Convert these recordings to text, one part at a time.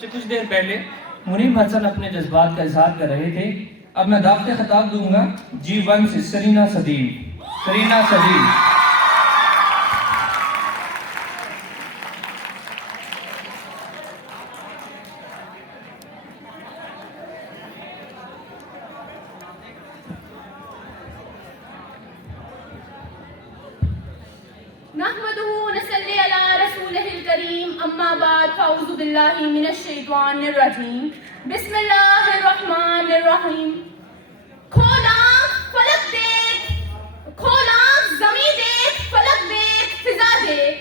سے کچھ دیر پہلے منیب حسن اپنے جذبات کا اظہار کر رہے تھے. اب میں دعوت خطاب دوں گا G1 سے سرینا سدیم. نحمده ونصلي على رسوله الكريم اما بعد فاعوذ بالله من الشیطان الرجیم بسم اللہ الرحمن الرحیم. کھول آنکھ فلک دیکھ، کھول آنکھ زمین دیکھ، فلک دیکھ، فضا دیکھ.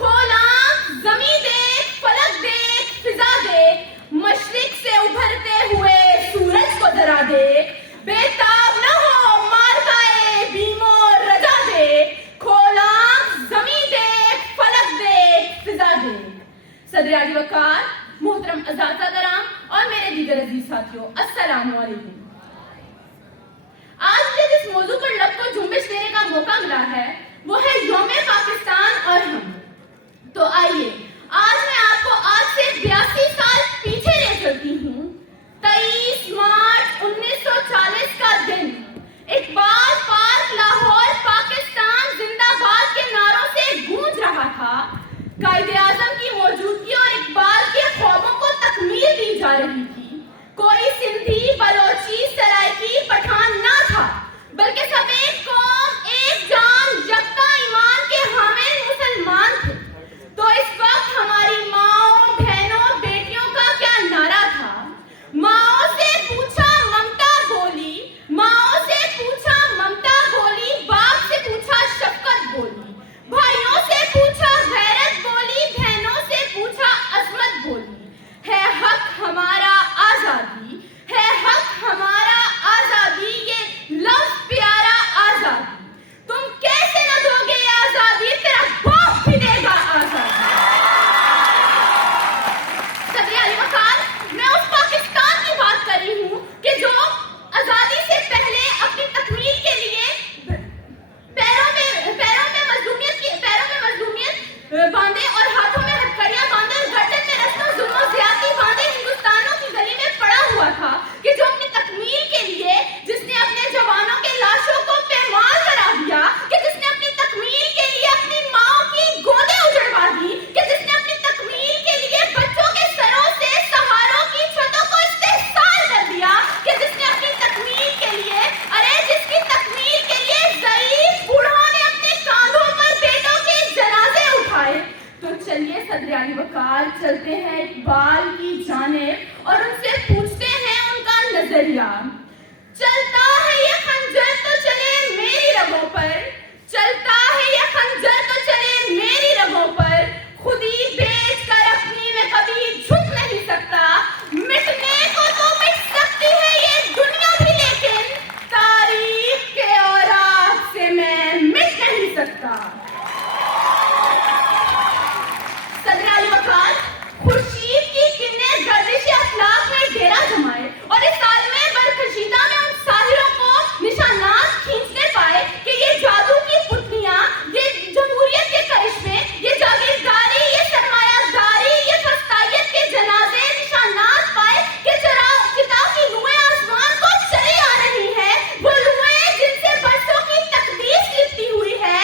کھول آنکھ زمین دیکھ، فلک دیکھ، فضا دیکھ. مشرق سے ابھرتے ہوئے سورج کو ذرا دیکھ. بےتاب نہ ہو مارکائے بیم و رجا دیکھ. کھول آنکھ زمین دیکھ، فلک دیکھ، فضا دیکھ. صدر اعلی وقار، محترم اساتذہ کرام اور میرے دیگر عزیز ساتھیوں، السلام علیکم. آج مجھے جس موضوع پر لب کو جنبش دینے کا موقع ملا ہے وہ ہے یوم پاکستان اور ہم. تو آئیے آج میں آپ کو آج سے 82 سال پیچھے لے چلتی ہوں. 23 مارچ 1940 کا دن. اقبال پارک لاہور پاکستان زندہ باد کے نعروں سے گونج رہا تھا. قائد اعظم کی موجودگی اور اقبال کے خوابوں کو تکمیل دی جا رہی تھی. کوئی سندھی، بلوچی، سرائکی، پٹھان نہ تھا، بلکہ سب ایک قوم، ایک جان، یکتا ایمان کے حامل مسلمان تھے. تو اس وقت ہماری ماؤں، بہنوں، بیٹیوں کا کیا نعرہ تھا؟ ماؤں سے پوچھا ممتا بولی، ماؤں سے پوچھا ممتا بولی، باپ سے پوچھا شفقت بولی، بھائیوں سے پوچھا غیرت بولی، بہنوں سے پوچھا عظمت بولی. ہے حق ہمارا آزادی، ہے حق ہمارا آزادی، یہ لفظ پیارا آزادی. تم کیسے نہ دو گے آزادی، تیرا باپ بھی دے گا آزادی. صدر اعلی وقار، میں اس پاکستان کی بات کر رہی ہوں کہ جو آزادی سے پہلے اپنی تکمیل کے لیے پیروں میں مظلومیت باندھے اور ہاتھوں میں ہتھکڑیاں باندھے اور گردن میں رسم ظلم و زیادتی باندھے ہندوستانوں کی گلی میں پڑا ہوا تھا، کہ جو اپنی تکمیل کے لیے جس نے اپنے جوانوں کے لاشوں کو پیمال کرا دیا، کہ جس نے اپنی تکمیل کے لیے اپنی ماں کی گودیں اجڑوا دی، کہ جس نے اپنی تکمیل کے لیے بچوں کے سروں سے سہاروں کی چھتوں کو استحصال کر دیا، کہ جس نے اپنی تکمیل کے لیے جس کی تکمیل کے لیے ضعیف بوڑھوں نے اپنے کاندھوں پر بیٹوں کے جنازے اٹھائے. تو چلیے صدر اعلی وقار چلتے ہیں اقبال کی جانب اور ان سے پوچھتے ہیں ان کا نظریہ. چلتا ہے یہ خنجر تو چلے میری رگوں پر، چلتا ہے یہ خنجر تو چلے میری رگوں پر، خودی بیچ کر اپنی میں کبھی جھک نہیں سکتا. مٹنے کو تو مٹ سکتی ہے یہ دنیا بھی، لیکن تاریخ کے اوراق سے میں مٹ نہیں سکتا. صدر اعلی وقار، خورشید کی کرنیں گردش افلاک میں ڈیرا جمائے اور اس عالمِ برکشیدہ میں ان ساحروں کو نشانات کھینچنے پائے کہ یہ جادو کی پتلیاں، یہ جمہوریت کے کرشمے، یہ جاگیرداری، یہ سرمایہ داری، یہ خستائیت کے جنازے نشانات پائے کہ کتاب کی روئیں آسمان کو چلی آ رہی ہیں، وہ روئیں جن سے برسوں کی تقدیس لپٹی ہوئی ہے.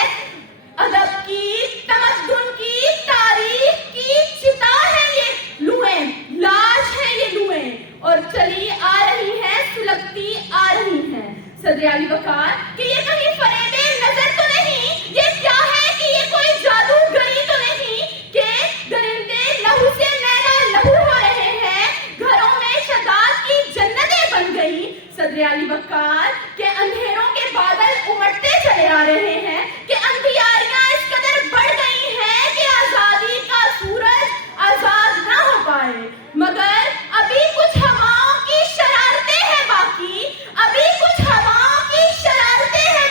ادب کی، تمدن کی، تاریخ کی چتا ہے یہ لوئیں، لاش ہے یہ لوئیں، اور چلی آ رہی ہیں، سلگتی آ رہی ہیں. صدر اعلی وقار کہ یہ کہیں فریب نظر تو نہیں، یہ کیا ہے کہ یہ کوئی جادوگری تو نہیں کہ درندے لہو سے میرا لہو ہو رہے ہیں، گھروں میں شداد کی جنتیں بن گئی. صدر اعلی وقار کہ اندھیروں کے بادل امٹتے چلے آ رہے ہیں، کہ اندھیاریاں اس قدر بڑھ گئی ہیں کہ آزادی کا سورج آزاد نہ ہو پائے. مگر ابھی کچھ ہواؤں کی شرارتیں ہیں باقی، ابھی کچھ ہواؤں کی شرارتیں ہیں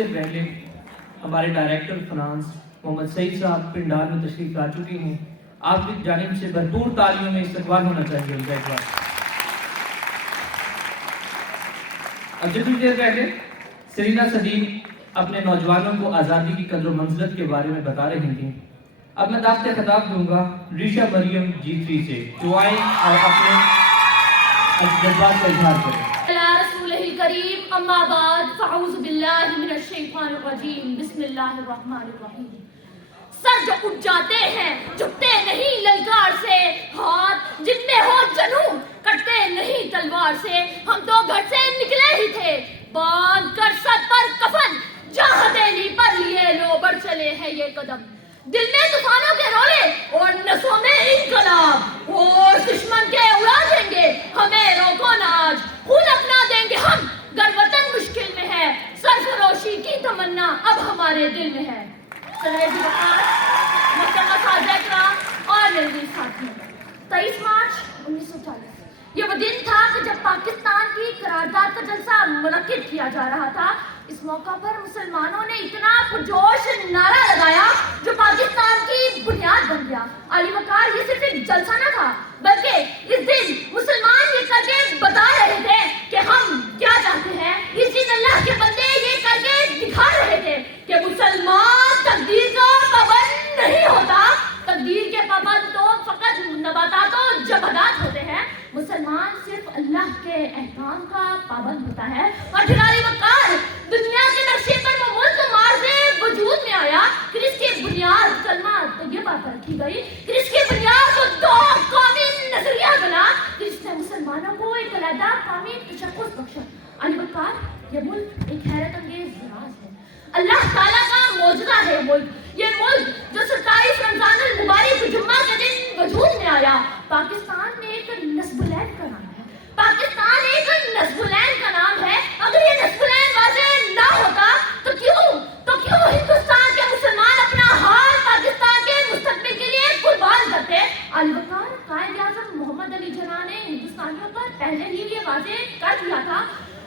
دیر پہلے ہمارے ڈائریکٹر فنانس محمد سعید صاحب پنڈال میں تشریف لا چکے ہیں. آپ کی جانب سے بھرپور تالیوں میں استقبال ہونا چاہیے ان کا ایک بار. اب جتنی دیر پہلے سرینا سدیم اپنے نوجوانوں کو آزادی کی قدر و منزلت کے بارے میں بتا رہی تھیں. اب میں دعوت خطاب دوں گا ریشا مریم G3 سے جو آئیں اور اپنے جذبات کا اظہار کریں. رسول کریم اما بعد فاعوذ باللہ من الشیطان الرجیم بسم اللہ الرحمن الرحیم. سر جو اٹھ جاتے ہیں جھکتے نہیں للکار سے, ہاتھ جن میں ہو جنون کٹتے نہیں تلوار سے. ہم تو گھر سے نکلے ہی تھے باندھ کر سر پر کفن, جہاں ہتھیلی پر لیے لو بڑھ چلے ہیں یہ قدم. دل میں طوفانوں کے رولے اور نسوں میں انقلاب, اور دشمن کے اڑا دیں گے ہمیں روکو نہ آج. خون اپنا دیں گے ہم گر وطن مشکل میں ہے, سرفروشی کی تمنا اب ہمارے دل میں ہے. محترمہ سادہ کرام اور میرے ساتھیوں, 23 مارچ 1940 یہ وہ دن تھا کہ جب پاکستان کی قرارداد کا جلسہ منعقد کیا جا رہا تھا. اس موقع پر مسلمانوں نے اتنا پرجوش نعرہ لگایا جو پاکستان کی بنیاد بن گیا. علی وقار یہ صرف ایک جلسہ نہ تھا بلکہ اس دن مسلمان یہ کر کے بتا رہے تھے کہ ہم کیا چاہتے ہیں. اس دن اللہ کے بندے یہ کر کے دکھا رہے تھے کہ مسلمان تقدیر کا پابند نہیں ہوتا. تقدیر کے پابند تو فقط نباتات و جمادات ہوتے ہیں. مسلمان صرف اللہ کے احکام کا پابند ہوتا ہے. اور پھر علی وقار دنیا کے نقشے پر وہ ملک مارزے وجود میں آیا کہ اس کی بنیاد کلمہ طیبہ پر رکھی گئی, کہ اس کی بنیاد کو دو قومی نظریہ بنا, کہ اس نے مسلمانوں کو ایک علیحدہ قومی تشخص بخشا. علی وقار یہ ملک ایک حیرت انگیز راز ہے, اللہ تعالیٰ کا معجزہ ہے. یہ ملک جو 27 رمضان المبارک جمعہ کے دن وجود میں آیا. پاکستان میں ایک نصب العین کا نام ہے. پاکستان ایک نصب العین کا نام ہے. اگر یہ نصب العین واضح نہ ہوتا تو کیوں ہندوستان کے مسلمان اپنا حال پاکستان کے مستقبل کے لیے قربان کرتے. علی وقار قائد اعظم محمد علی جناح نے ہندوستانیوں پر پہلے ہی یہ واضح کر دیا تھا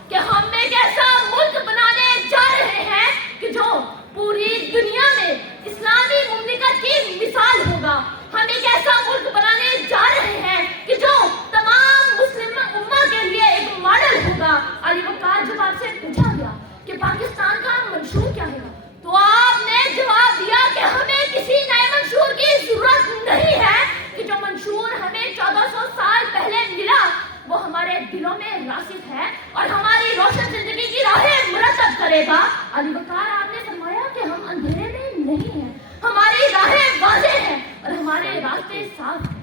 کہ ہم ایک ایسا ملک بنانے جا رہے ہیں کہ جو پوری دنیا میں اسلامی مملکت کی مثال ہوگا. ہم ایک ایسا ملک بنانے جا رہے ہیں کہ جو تمام مسلم امہ کے لیے ایک ماڈل ہوگا. علی وقار جب آپ سے پوچھا گیا کہ پاکستان کا منشور کیا ہے تو آپ نے جواب دیا کہ ہمیں کسی نئے منشور کی ضرورت نہیں ہے, کہ جو منشور ہمیں 1400 سال پہلے ملا وہ ہمارے دلوں میں راسخ ہے اور ہماری روشن زندگی کی راہیں مرتب کرے گا. علی وقار آپ نے فرمایا کہ ہم اندھیرے میں نہیں ہیں, ہماری راہیں واضح ہیں اور ہمارے راستے صاف ہیں.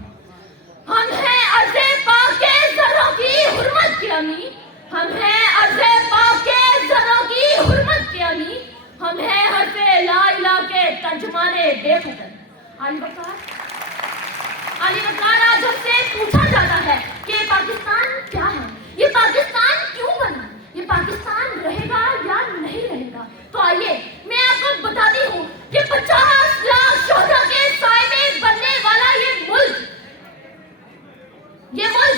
ہم ہیں ارض پاک کے ذروں کی حرمت کے امی, ہم ہیں ارض پاک کے ذروں کی حرمت کے امی, ہم ہیں حرف لا الہ کے ترجمانے بے فکر. علی وقار آج ہم سے پوچھا جاتا ہے کہ پاکستان کیا ہے, یہ پاکستان کیوں بنا, یہ پاکستان رہے گا یا نہیں رہے گا. تو آئیے میں آپ کو بتاتی ہوں کہ 50 لاکھ شہداء کے سائے میں بننے والا یہ ملک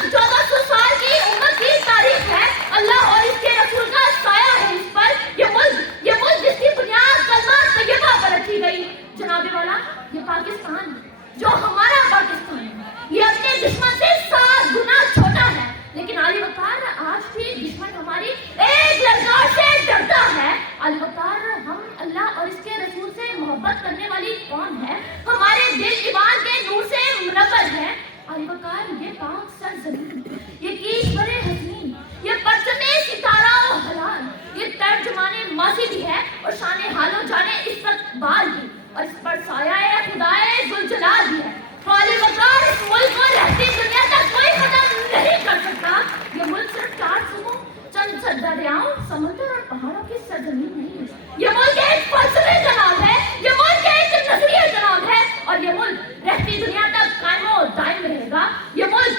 1400 سال کی عمر کی تاریخ ہے. اللہ اور اس کے رسول کا سایہ ہے اس پر. یہ ملک جس کی بنیاد کلمہ طیبہ پر رکھی گئی. جناب والا یہ پاکستان جو ہمارا پاکستان ہے یہ اپنے دشمن سے 7 گنا چھوٹا ہے. لیکن علی وقار آج بھی دشمن ہماری ایک للکار سے ڈرتا ہے. علی وقار ہم اللہ اور اس کے رسول سے محبت کرنے والی قوم ہے, ہمارے دل ایمان کے نور سے منور ہے. علی وقار یہ پاک سرزمین, یہ کیشور حسین, یہ پرچم ستارہ و ہلال, یہ ترجمانے ماضی بھی ہے اور شان حال و جانے استقبال بھی, اور اس پر سایہ خدائے ذوالجلال بھی ہے. علی وقار اس ملک کو رہتی دنیا تک کوئی ختم نہیں کر سکتا. یہ ملک صرف 4 صوبوں, چند دریاؤں, سمندر اور پہاڑوں کی سرزمین نہیں ہے. یہ ملک ایک فلسفے کا نام ہے, یہ ملک ایک نظریے کا نام ہے, اور یہ ملک رہتی دنیا تک قائم و دائم رہے گا. یہ ملک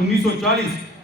1940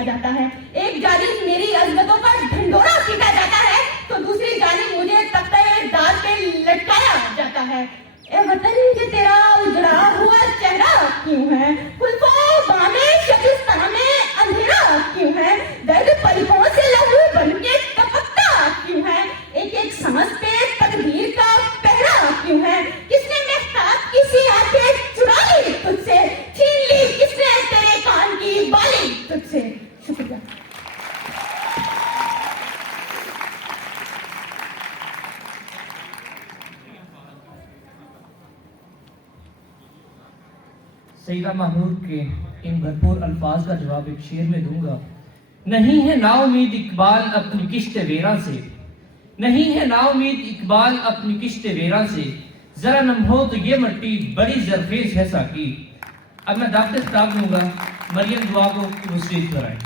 دیا جاتا ہے. ایک جانب میری عظمتوں پر ڈھنڈورا پیٹا جاتا ہے تو دوسری جانب مجھے تختہ دار پہ لٹکایا جاتا ہے. اے وطن یہ تیرا اجڑا ہوا چہرہ کیوں ہے؟ خلفو بامے شکستہ میں اندھیرا کیوں ہے؟ درد پلکوں سے لہو بن کے ٹپکتا کیوں ہے؟ ایک ایک سانس پہ تقدیر کا پہرا کیوں ہے؟ کس نے محتاط کسی آنکھیں چرا لی تجھ سے؟ چھین لی کس نے تیرے کان کی بالی تجھ سے؟ شکریہ. سیدہ محمود کے ان بھرپور الفاظ کا جواب ایک شعر میں دوں گا. نہیں ہے نا امید اقبال اپنی کشت ویراں سے، نہیں ہے نا امید اقبال اپنی کشت ویراں سے، ذرا نم ہو تو یہ مٹی بڑی زرخیز ہے ساقی. اب میں دعوت خطاب دوں گا مریم دعا کو مسجد کرائیں.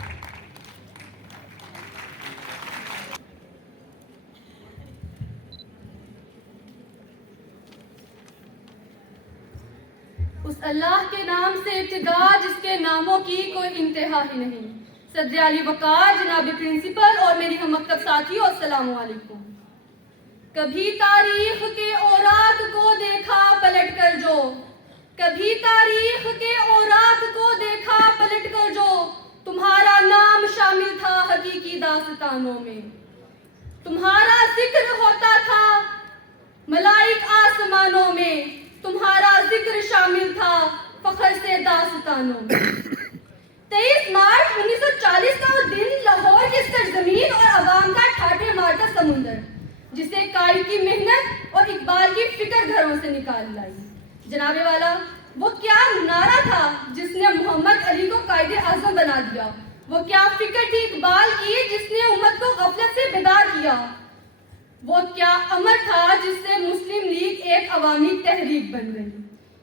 اس اللہ کے نام سے ابتدا جس کے ناموں کی کوئی انتہا ہی نہیں. صدر علی وقار جناب پرنسپل اور میری ہم مکتب ساتھیوں السلام علیکم. کبھی تاریخ کے اوراق کو دیکھا پلٹ کر جو، کبھی تاریخ کے اوراق کو دیکھا پلٹ کر جو، تمہارا نام شامل تھا حقیقی داستانوں میں. تمہارا ذکر ہوتا تھا ملائک آسمانوں میں، تمہارا ذکر شامل تھا فخر سے داستانوں میں. 23 مارچ 1940 کا وہ دن لاہور کی سرزمین اور عوام کا ٹھاٹھے مارتا سمندر، جسے قائد کی محنت اور اقبال کی فکر گھروں سے نکال لائی. جناب والا، وہ کیا نعرہ تھا جس نے محمد علی کو قائد اعظم بنا دیا؟ وہ کیا فکر تھی اقبال کی جس نے امت کو غفلت سے بیدار کیا؟ وہ کیا امر تھا جس سے مسلم لیگ ایک عوامی تحریک بن گئی؟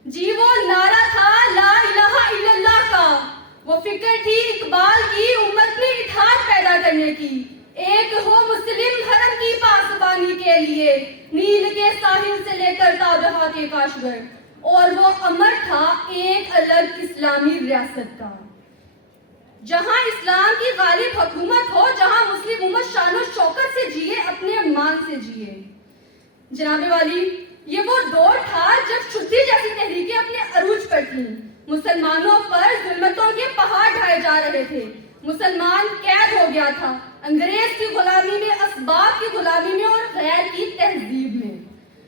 جی وہ نعرہ تھا لا الہ الا اللہ کا. وہ فکر تھی اقبال کی امت میں اتحاد پیدا کرنے کی. ایک ہو مسلم حرم کی پاسبانی کے لیے، نیل کے ساحل سے لے کر تابہا کے کاشغر. اور وہ امر تھا ایک الگ اسلامی ریاست کا، جہاں اسلام کی غالب حکومت ہو، جہاں مسلم امت شان و شوکت سے جیے، اپنے ایمان سے جیے. جناب والی، یہ وہ دور تھا جب چھٹی جیسی تحریکیں اپنے عروج پر تھیں. مسلمانوں پر ظلمتوں کے پہاڑ ڈھائے جا رہے تھے. مسلمان قید ہو گیا تھا انگریز کی غلامی میں، اسباب کی غلامی میں اور غیر کی تہذیب میں.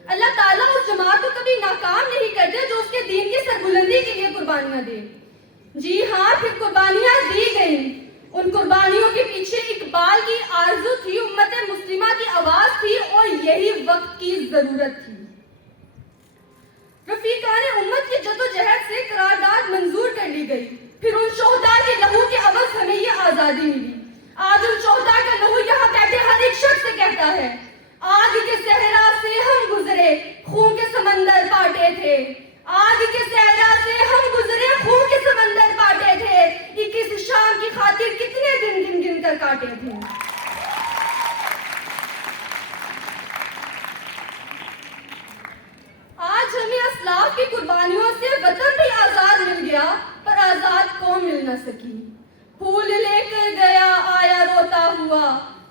اللہ تعالیٰ اس جماعت کو کبھی ناکام نہیں کرتے جو اس کے دین کی سربلندی کے لیے قربانیاں دے. جی ہاں، پھر قربانیاں دی گئیں. ان قربانیوں کے پیچھے اقبال کی آرزو تھی، امت مسلمہ کی آواز تھی اور یہی وقت کی ضرورت تھی. رفیقان امت کی جدوجہد سے قرارداد منظور کر لی گئی. پھر ان شہداء کے لہو کے عوض ہمیں یہ آزادی ملی. آج ان شہداء کا لہو یہاں بیٹھے ہر ایک شخص سے کہتا ہے، آگ کے صحرا سے ہم گزرے، خون کے سمندر کاٹے تھے. آگ کے صحرا سے ہم گزرے، خون کے سمندر کاٹے تھے. 21 شام کی خاطر کتنے دن گن گن کر کاٹے تھے. آج ہمیں اسلاف کی قربانیوں سے وطن بھی آزاد مل گیا، پر آزاد قوم مل نہ سکی. پھول لے کر گیا آیا روتا ہوا،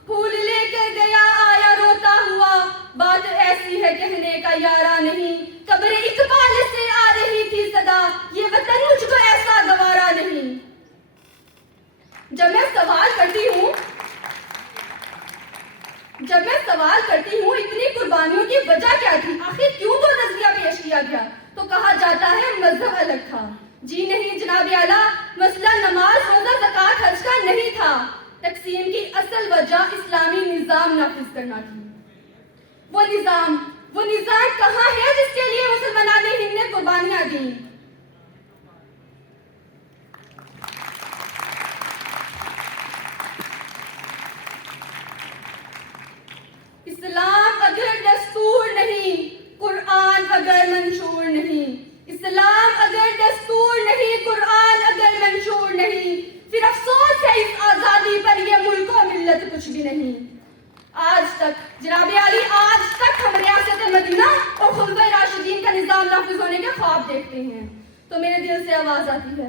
پھول لے کر گیا آیا روتا ہوا. بات ایسی ہے کہنے کا یارا نہیں، قبر اقبال سے آ رہی تھی صدا، یہ وطن مجھ کو ایسا گوارا نہیں. جب میں سوال کرتی ہوں اتنی قربانیوں کی وجہ کیا تھی، آخر کیوں تو نظریہ پیش کیا گیا، تو کہا جاتا ہے مذہب الگ تھا. جی نہیں جناب اعلیٰ، مسئلہ نماز روزہ زکوٰۃ حج کا نہیں تھا. تقسیم کی اصل وجہ اسلامی نظام نافذ کرنا تھی. وہ نظام کہاں ہے جس کے لیے مسلمان ہند نے قربانیاں دیں؟ اسلام اگر دستور نہیں، قرآن اگر منشور نہیں. اسلام اگر دستور نہیں، قرآن اگر منشور نہیں، پھر افسوس ہے اس آزادی پر، یہ ملک و ملت کچھ بھی نہیں. آج تک جناب علی، آج تک ہم ریاست مدینہ اور خلفائے راشدین کا نظام نافذ ہونے کے خواب دیکھتے ہیں تو میرے دل سے آواز آتی ہے،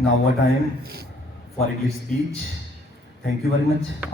now what time for English speech. Thank you very much,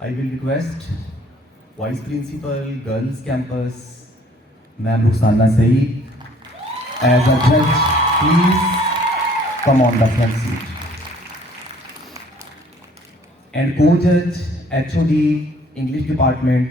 I will request Vice Principal, Girls Campus, Ma'am Rukhsana Saeed, as a judge, please come on the front seat. And co-judge, HOD, English Department,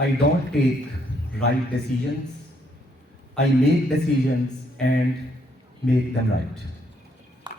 I don't take right decisions. I make decisions and make them right.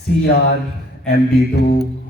CR MD2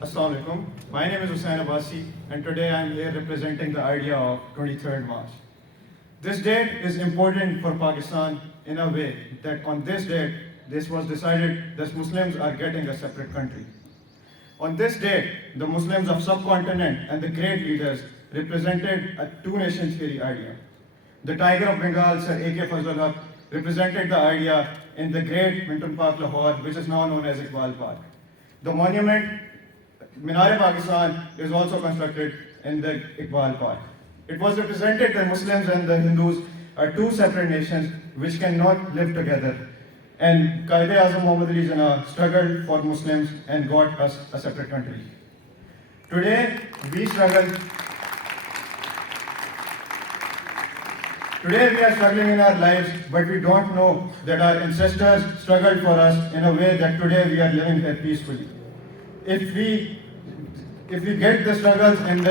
Assalamu alaikum. My name is Hussain Abbasi, and today I am here representing the idea of 23rd March. This date is important for Pakistan in a way that on this date, this was decided that Muslims are getting a separate country. On this date, the Muslims of subcontinent and the great leaders represented a two-nation theory idea. The Tiger of Bengal, Sir A.K. Fazlul Haq, represented the idea in the great Minton Park, Lahore, which is now known as Iqbal Park. The monument Minar-e-Pakistan is also constructed in the Iqbal Park. It was represented that Muslims and the Hindus are two separate nations which cannot live together. And Quaid-e-Azam Muhammad Ali Jinnah struggled for Muslims and got us a separate country. Today we are struggling in our lives, but we don't know that our ancestors struggled for us in a way that today we are living here peacefully. If we get the struggles and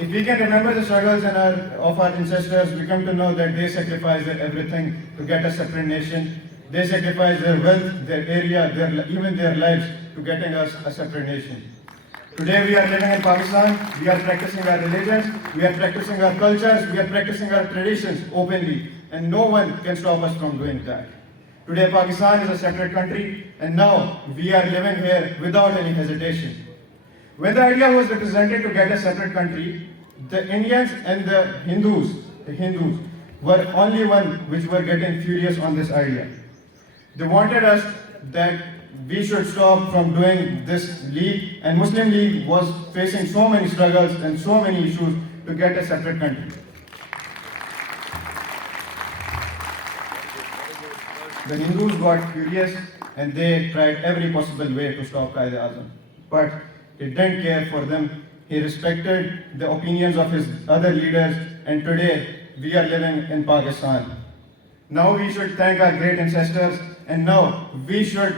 if we can remember the struggles of our ancestors, we come to know that they sacrificed everything to get a separate nation. They sacrificed their wealth, their area, even their lives to getting us a separate nation. Today we are living in Pakistan, we are practicing our religions, we are practicing our cultures, we are practicing our traditions openly, and no one can stop us from doing that. Today Pakistan is a separate country, and now we are living here without any hesitation. When the idea was represented to get a separate country, the Indians and the Hindus were only one which were getting furious on this idea. They wanted us that we should stop from doing this league, and Muslim League was facing so many struggles and so many issues to get a separate country. The Hindus got furious and they tried every possible way to stop Quaid-e-Azam. But he didn't care for them. He respected the opinions of his other leaders, and today we are living in Pakistan. Now we should thank our great ancestors, and now we should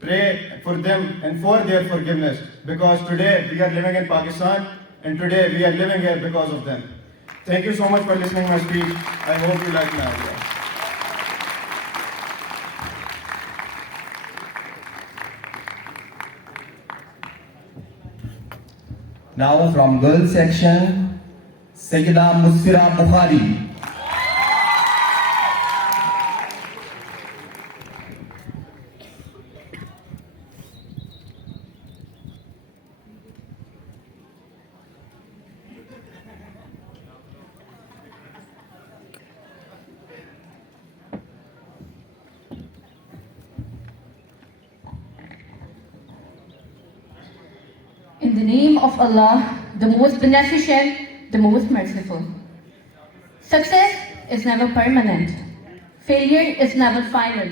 pray for them and for their forgiveness, because today we are living in Pakistan, and today we are living here because of them. Thank you so much for listening to my speech. I hope you like my idea. Now from girls section, Sayyida Musfira Bukhari. In the name of Allah, the most beneficent, the most merciful. Success is never permanent. Failure is never final.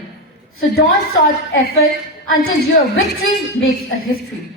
So don't stop effort until your victory makes a history.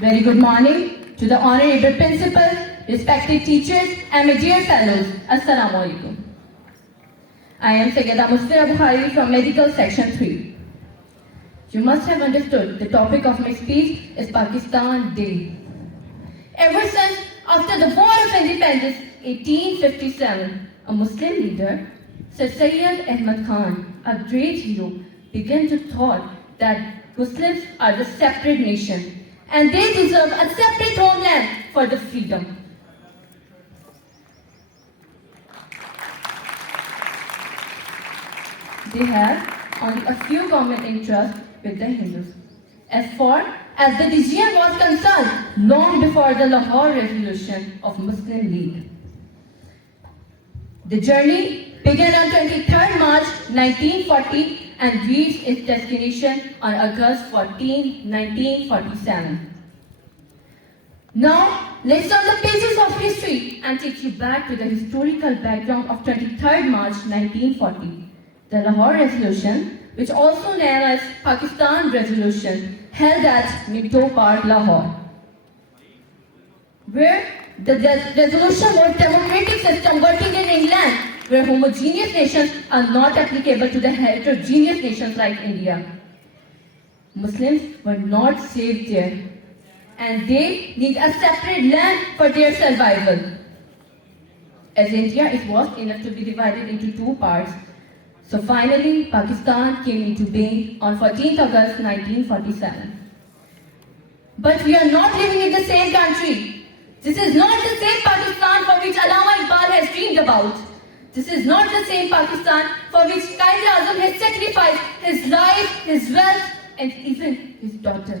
Very good morning to the honorable principal, respected teachers and my dear fellows. Assalamu alaikum. I am Sayyida Musfira Bukhari from Medical Section 3. You must have understood the topic of my speech is Pakistan Day. Ever since after the War of Independence 1857, a Muslim leader, Sir Syed Ahmad Khan, a great hero, began to thought that Muslims are the separate nation and they deserve a separate homeland for the freedom. They have only a few common interests with the Hindus. As far as the region was concerned, long before the Lahore Resolution of Muslim League. The journey began on 23rd March 1940 and reached its destination on August 14, 1947. Now, let's turn the pages of history and take you back to the historical background of 23rd March 1940. The Lahore Resolution, which also known as Pakistan Resolution, held at Migdol Park, Lahore, where the resolution was democratic system working in England, where homogeneous nations are not applicable to the heterogeneous nations like India. Muslims were not saved there, and they need a separate land for their survival. As India, it was enough to be divided into two parts. So finally, Pakistan came into being on 14th August 1947. But we are not living in the same country. This is not the same Pakistan for which Allama Iqbal has dreamed about. This is not the same Pakistan for which Quaid-e-Azam has sacrificed his life, his wealth, and even his daughter.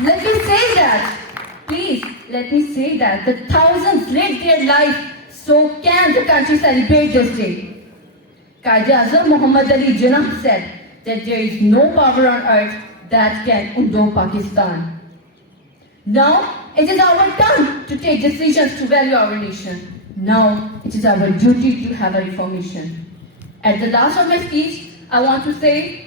Let me say that, please let me say that the thousands lived their life, so can the country celebrate this day. Quaid-e-Azam Muhammad Ali Jinnah said that there is no power on earth that can undo Pakistan. Now it is our turn to take decisions to value our nation. Now it is our duty to have a reformation. At the last of my speech, I want to say,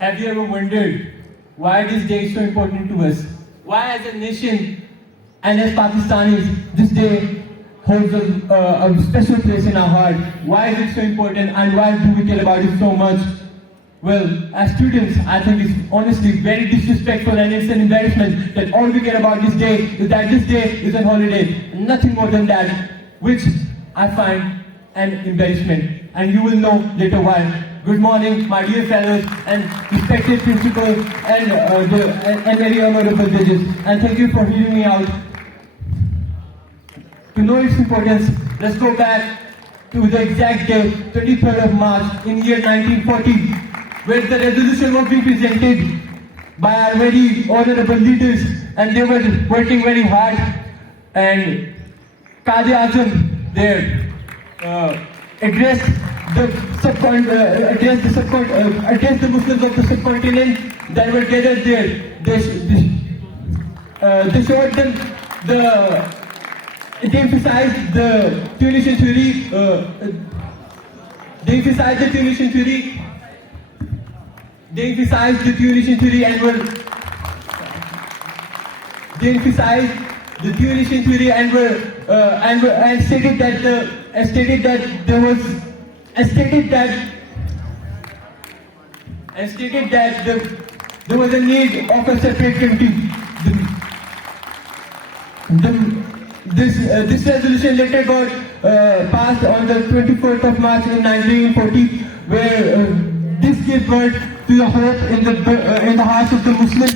Have you ever wondered why this day is so important to us? Why as a nation and as Pakistanis, this day holds a special place in our heart? Why is it so important and why do we care about it so much? Well, as students, I think it's honestly very disrespectful and it's an embarrassment that all we care about this day is that this day is a holiday. Nothing more than that, which I find an embarrassment. And you will know later why. Good morning, my dear fellows and respected principal and very honorable judges. And thank you for hearing me out. To know its importance, let's go back to the exact day, 23rd of March in year 1940, where the resolution was being presented by our very honorable leaders, and they were working very hard. And Quaid-e-Azam there addressed the Muslims of the subcontinent that were gathered there. They showed them they emphasized the Tunisian theory. They emphasized the Tunisian theory. They emphasized the Tunisian theory and were. They emphasized the Tunisian theory and were and stated that there was a need of a separate country. This resolution later got passed on the 24th of March in 1940, where this gave birth to the hope in the hearts of the Muslims.